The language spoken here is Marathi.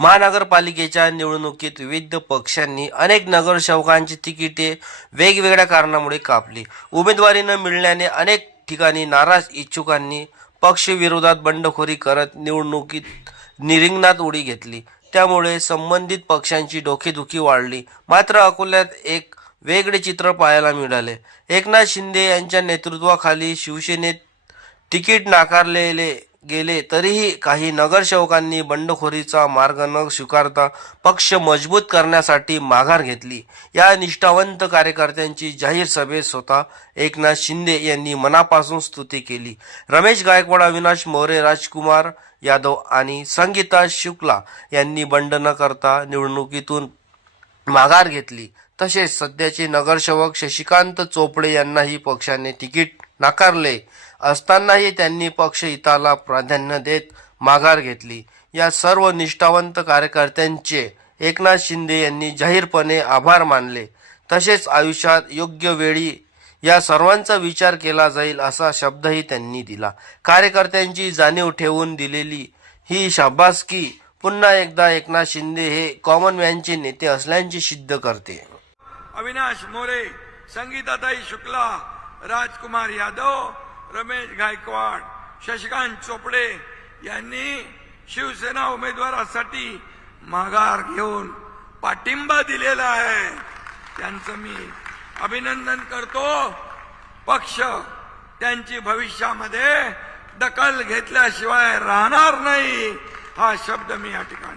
महानगरपालिकेच्या निवडणुकीत विविध पक्षांनी अनेक नगरसेवकांची तिकिटे वेगवेगळ्या कारणामुळे कापली. उमेदवारी न मिळाल्याने अनेक ठिकाणी नाराज इच्छुकांनी पक्षविरोधात बंडखोरी करत निवडणुकीत रिंगणात उडी घेतली. त्यामुळे संबंधित पक्षांची डोकेदुखी वाढली. मात्र अकोल्यात एक वेगळे चित्र पाहायला मिळाले. एकनाथ शिंदे यांच्या नेतृत्वाखाली शिवसेनेत तिकीट नाकारलेले गेले तरीही काही नगरसेवकांनी बंडखोरीचा मार्ग न स्वीकारता पक्ष मजबूत करण्यासाठी माघार घेतली. या निष्ठावंत कार्यकर्त्यांची जाहीर सभेत स्वतः एकनाथ शिंदे यांनी मनापासून स्तुती केली. रमेश गायकवाड, अविनाश मोरे, राजकुमार यादव आणि संगीता शुक्ला यांनी बंड न करता निवडणुकीतून माघार घेतली. तसेच सध्याचे नगरसेवक शशिकांत चोपडे यांनाही पक्षाने तिकीट नाकारले असतानाही त्यांनी पक्षहिताला प्राधान्य देत माघार घेतली. या सर्व निष्ठावंत कार्यकर्त्यांचे एकनाथ शिंदे यांनी जाहीरपणे आभार मानले. तसेच आयुष्यात योग्य वेळी या सर्वांचा विचार केला जाईल असा शब्दही त्यांनी दिला. कार्यकर्त्यांची जाणीव ठेवून दिलेली ही शाबासकी पुन्हा एकदा एकनाथ शिंदे हे कॉमन मॅनचे नेते असल्याचे सिद्ध करते. अविनाश मोरे, संगीताताई शुक्ला, राजकुमार यादव, रमेश गायकवाड, शशिकांत चोपडे यांनी शिवसेना उमेदवारासाठी माघार घेऊन पाठिंबा दिलेला आहे. त्यांचं मी अभिनंदन करतो. पक्ष त्यांची भविष्यामध्ये दखल घेतल्याशिवाय राहणार नाही हा शब्द मी या ठिकाणी